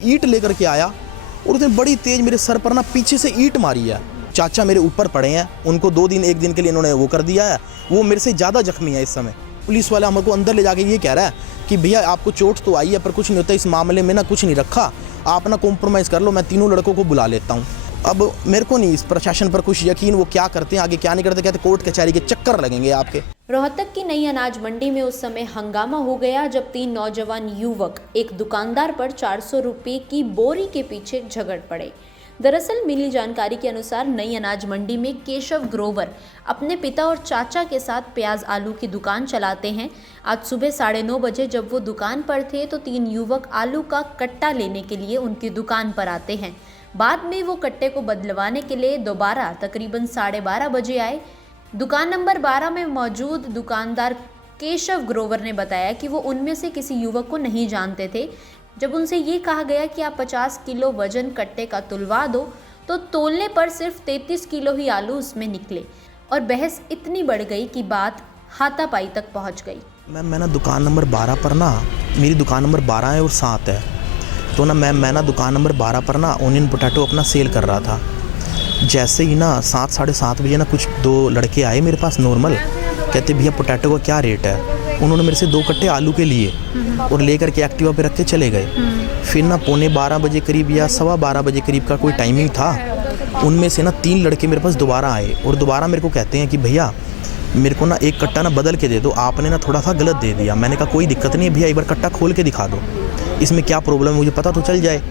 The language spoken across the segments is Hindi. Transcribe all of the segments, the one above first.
ईंट लेकर के आया और उसने बड़ी तेज मेरे सर पर ना पीछे से ईंट मारी है। चाचा मेरे ऊपर पड़े हैं, उनको 2 दिन 1 दिन के लिए इन्होंने वो कर दिया है, वो मेरे से ज़्यादा जख्मी है इस समय। पुलिस वाला हमको अंदर ले जाके ये कह रहा है कि भैया आपको चोट तो आई है पर कुछ नहीं होता, इस मामले में ना कुछ नहीं रखा, आप ना कॉम्प्रोमाइज़ कर लो, मैं तीनों लड़कों को बुला लेता हूँ। अब मेरे को नहीं इस प्रशासन पर कुछ यकीन, वो क्या करते हैं आगे क्या नहीं करते, कहते कोर्ट कचहरी के चक्कर लगेंगे आपके। रोहतक की नई अनाज मंडी में उस समय हंगामा हो गया जब 3 नौजवान युवक एक दुकानदार पर 400 रुपये की बोरी के पीछे झगड़ पड़े। दरअसल मिली जानकारी के अनुसार नई अनाज मंडी में केशव ग्रोवर अपने पिता और चाचा के साथ प्याज आलू की दुकान चलाते हैं। आज सुबह 9:30 बजे जब वो दुकान पर थे तो 3 युवक आलू का कट्टा लेने के लिए उनकी दुकान पर आते हैं। बाद में वो कट्टे को बदलवाने के लिए दोबारा तकरीबन 12:30 बजे आए। दुकान नंबर 12 में मौजूद दुकानदार केशव ग्रोवर ने बताया कि वो उनमें से किसी युवक को नहीं जानते थे। जब उनसे ये कहा गया कि आप 50 किलो वजन कट्टे का तुलवा दो तो तोलने पर सिर्फ 33 किलो ही आलू उसमें निकले और बहस इतनी बढ़ गई कि बात हाथापाई तक पहुंच गई। मैं ना दुकान नंबर 12 पर ना, मेरी दुकान नंबर 12 है और 7 है, तो ना मैं ना दुकान नंबर 12 पर ना ऑनियन पोटैटो अपना सेल कर रहा था। जैसे ही ना 7 साढ़े 7 बजे ना कुछ 2 लड़के आए मेरे पास नॉर्मल, कहते भैया पोटैटो का क्या रेट है। उन्होंने मेरे से 2 कट्टे आलू के लिए और लेकर के एक्टिवा पे रख के चले गए। फिर ना 11:15 बजे करीब या 12:15 बजे करीब का कोई टाइमिंग था, उनमें से ना 3 लड़के मेरे पास दोबारा आए और दोबारा मेरे को कहते हैं कि भैया मेरे को ना एक कट्टा ना बदल के दे दो, आपने ना थोड़ा सा गलत दे दिया। मैंने कहा कोई दिक्कत नहीं है भैया, एक बार कट्टा खोल के दिखा दो, इसमें क्या प्रॉब्लम है मुझे पता तो चल जाए।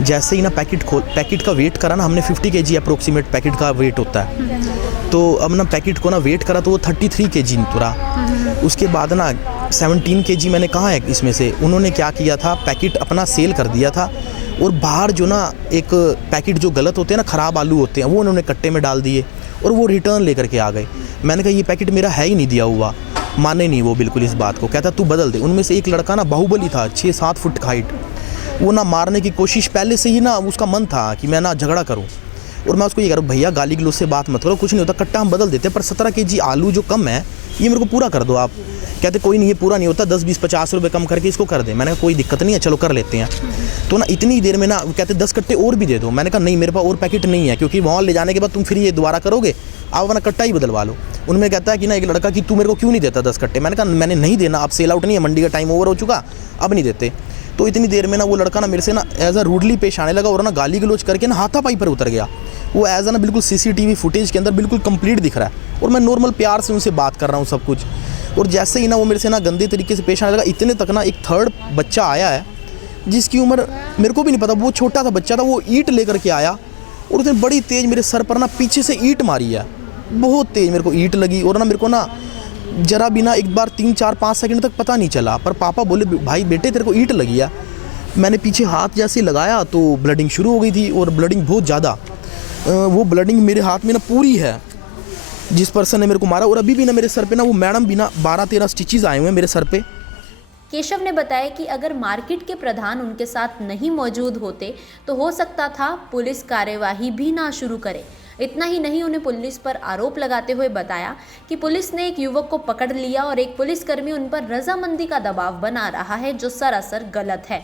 जैसे ही ना पैकेट का वेट करा ना हमने, 50 kg अप्रोक्सीमेट पैकेट का वेट होता है, तो अब ना पैकेट को ना वेट करा तो वो 33 kg उतरा। उसके बाद ना 17 kg मैंने कहा है इसमें से, उन्होंने क्या किया था पैकेट अपना सेल कर दिया था और बाहर जो ना एक पैकेट जो गलत होते हैं ना, ख़राब आलू होते हैं, वो उन्होंने कट्टे में डाल दिए और वो रिटर्न लेकर के आ गए। मैंने कहा ये पैकेट मेरा है ही नहीं दिया हुआ, माने नहीं वो बिल्कुल इस बात को, कहता तू बदल दे। उनमें से एक लड़का ना बाहुबली था, 6-7 फुट हाइट, वो ना मारने की कोशिश, पहले से ही ना उसका मन था कि मैं ना झगड़ा करूं और मैं उसको ये कह रहा हूँ भैया गाली गलौज से बात मत करो, कुछ नहीं होता, कट्टा हम बदल देते, पर 17 kg आलू जो कम है ये मेरे को पूरा कर दो आप। कहते कोई नहीं ये पूरा नहीं होता, 10, 20, 50 रुपये कम करके इसको कर दे। मैंने कहा कोई दिक्कत नहीं है, चलो कर लेते हैं। तो ना इतनी देर में ना कहते 10 कट्टे और भी दे दो। मैंने कहा नहीं मेरे पास और पैकेट नहीं है, क्योंकि वहाँ ले जाने के बाद तुम फिर ये दोबारा करोगे, आप अपना कट्टा ही बदलवा लो। उनमें कहता है कि ना एक लड़का कि तू मेरे को क्यों नहीं देता 10 कट्टे। मैंने कहा मैंने नहीं देना, अब सेल आउट नहीं है, मंडी का टाइम ओवर हो चुका, अब नहीं देते। तो इतनी देर में ना वो लड़का ना मेरे से ना एज अ रूडली पेश आने लगा और ना गाली गलौज करके ना हाथापाई पर उतर गया। वो एज अ ना बिल्कुल CCTV फुटेज के अंदर बिल्कुल कंप्लीट दिख रहा है और मैं नॉर्मल प्यार से उनसे बात कर रहा हूँ सब कुछ। और जैसे ही ना वो मेरे से ना गंदे तरीके से पेश आने लगा, इतने तक ना एक 3rd बच्चा आया है जिसकी उम्र मेरे को भी नहीं पता, वो छोटा सा बच्चा था, वो ईंट लेकर के आया और उसने बड़ी तेज़ मेरे सर पर ना पीछे से ईंट मारी है, बहुत तेज़ मेरे को ईंट लगी। और ना मेरे को ना जरा भी ना एक बार 3, 4, 5 सेकंड तक पता नहीं चला, पर पापा बोले भाई बेटे तेरे को ईंट लगी है। मैंने पीछे हाथ जैसे लगाया तो ब्लडिंग शुरू हो गई थी और ब्लडिंग बहुत ज़्यादा, वो ब्लडिंग मेरे हाथ में ना पूरी है जिस पर्सन ने मेरे को मारा। और अभी भी ना मेरे सर पे ना वो मैडम भी ना 12-13 स्टिचेस आए हुए हैं मेरे सर पे। केशव ने बताया कि अगर मार्केट के प्रधान उनके साथ नहीं मौजूद होते तो हो सकता था पुलिस कार्यवाही भी ना शुरू करे। इतना ही नहीं, उन्हें पुलिस पर आरोप लगाते हुए बताया कि पुलिस ने एक युवक को पकड़ लिया और एक पुलिसकर्मी उन पर रजामंदी का दबाव बना रहा है जो सरासर गलत है।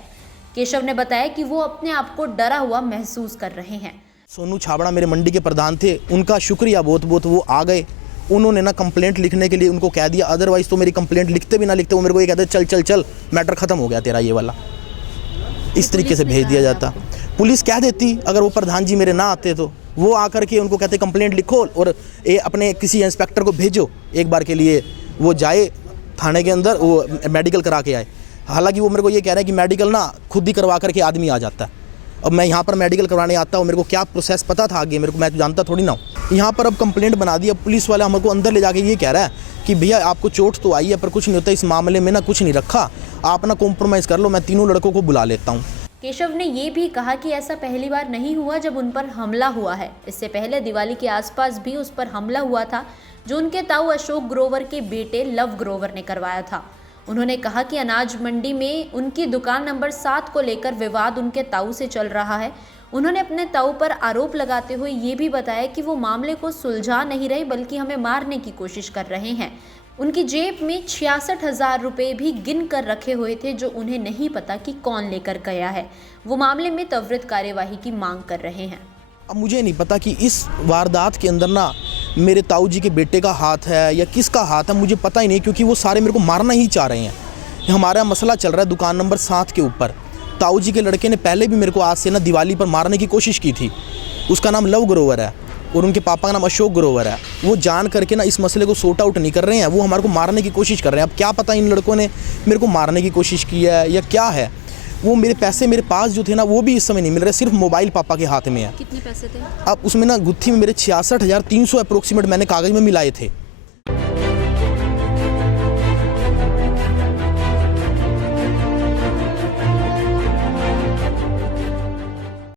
केशव ने बताया कि वो अपने आप को डरा हुआ महसूस कर रहे हैं। सोनू छाबड़ा मेरे मंडी के प्रधान थे, उनका शुक्रिया बहुत बहुत, वो आ गए, उन्होंने ना कंप्लेंट लिखने के लिए उनको कह दिया, अदरवाइज़ तो मेरी कंप्लेंट लिखते भी ना लिखते वो मेरे को ये कहते चल चल चल मैटर ख़त्म हो गया तेरा ये वाला, इस तरीके से भेज दिया जाता। पुलिस कह देती अगर वो प्रधान जी मेरे ना आते तो, वो आकर के उनको कहते कंप्लेंट लिखो और ये अपने किसी इंस्पेक्टर को भेजो एक बार के लिए, वो जाए थाने के अंदर, वो मेडिकल करा के आए। हालांकि वो मेरे को ये कह रहे हैं कि मेडिकल ना खुद ही करवा करके आदमी आ जाता है। अब मैं यहाँ पर मेडिकल करवाने आता हूँ, मेरे को क्या प्रोसेस पता था आगे, मेरे को मैं तो जानता थोड़ी ना हूँ। यहाँ पर अब कंप्लेंट बना दी, अब पुलिस वाला हमको अंदर ले जाके ये कह रहा है कि भैया आपको चोट तो आई है पर कुछ नहीं होता, इस मामले में ना कुछ नहीं रखा, आप ना कॉम्प्रोमाइज़ कर लो, मैं तीनों लड़कों को बुला लेता हूँ। केशव ने ये भी कहा कि ऐसा पहली बार नहीं हुआ जब उन पर हमला हुआ है, इससे पहले दिवाली के आसपास भी उस पर हमला हुआ था जो उनके ताऊ अशोक ग्रोवर के बेटे लव ग्रोवर ने करवाया था। उन्होंने कहा कि अनाज मंडी में उनकी दुकान नंबर 7 को लेकर विवाद उनके ताऊ से चल रहा है। उन्होंने अपने ताऊ पर आरोप लगाते हुए ये भी बताया कि वो मामले को सुलझा नहीं रहे बल्कि हमें मारने की कोशिश कर रहे हैं। उनकी जेब में 66,000 रुपये भी गिन कर रखे हुए थे, जो उन्हें नहीं पता कि कौन लेकर गया है। वो मामले में त्वरित कार्यवाही की मांग कर रहे हैं। अब मुझे नहीं पता कि इस वारदात के अंदर ना मेरे ताऊ जी के बेटे का हाथ है या किसका हाथ है, मुझे पता ही नहीं, क्योंकि वो सारे मेरे को मारना ही चाह रहे हैं। हमारा मसला चल रहा है दुकान नंबर 7 के ऊपर। ताऊ जी के लड़के ने पहले भी मेरे को आज से ना दिवाली पर मारने की कोशिश की थी। उसका नाम लव ग्रोवर है और उनके पापा का नाम अशोक ग्रोवर है। वो जान करके ना इस मसले को सॉर्ट आउट नहीं कर रहे हैं, वो हमारे को मारने की कोशिश कर रहे हैं। अब क्या पता इन लड़कों ने मेरे को मारने की कोशिश की है या क्या है। वो मेरे पैसे मेरे पास जो थे ना वो भी इस समय नहीं मिल रहे, सिर्फ मोबाइल पापा के हाथ में है। कितने पैसे थे? अब उसमें ना गुत्थी में मेरे 66,300 अप्रोक्सीमेट मैंने कागज़ में मिलाए थे।